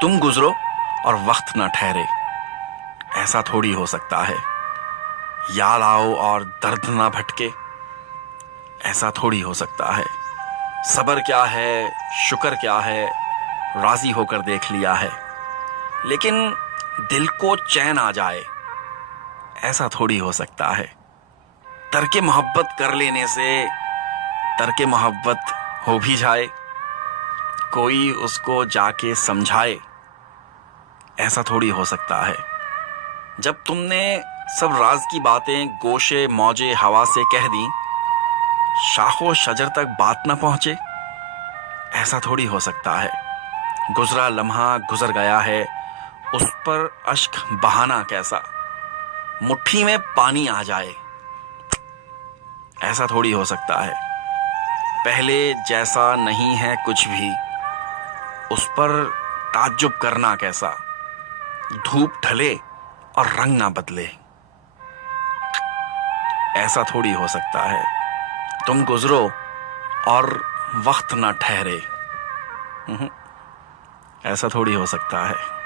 تم گزرو اور وقت نہ ٹھہرے، ایسا تھوڑی ہو سکتا ہے۔ یاد آؤ اور درد نہ بھٹکے، ایسا تھوڑی ہو سکتا ہے۔ صبر کیا ہے، شکر کیا ہے، راضی ہو کر دیکھ لیا ہے، لیکن دل کو چین آ جائے، ایسا تھوڑی ہو سکتا ہے۔ ترک محبت کر لینے سے ترک محبت ہو بھی جائے، کوئی اس کو جا کے سمجھائے، ایسا تھوڑی ہو سکتا ہے۔ جب تم نے سب راز کی باتیں گوشے موجے ہوا سے کہہ دیں، شاخ و شجر تک بات نہ پہنچے، ایسا تھوڑی ہو سکتا ہے۔ گزرا لمحہ گزر گیا ہے، اس پر اشک بہانا کیسا، مٹھی میں پانی آ جائے، ایسا تھوڑی ہو سکتا ہے۔ پہلے جیسا نہیں ہے کچھ بھی، اس پر تعجب کرنا کیسا، دھوپ ڈھلے اور رنگ نہ بدلے، ایسا تھوڑی ہو سکتا ہے۔ تم گزرو اور وقت نہ ٹھہرے، ایسا تھوڑی ہو سکتا ہے۔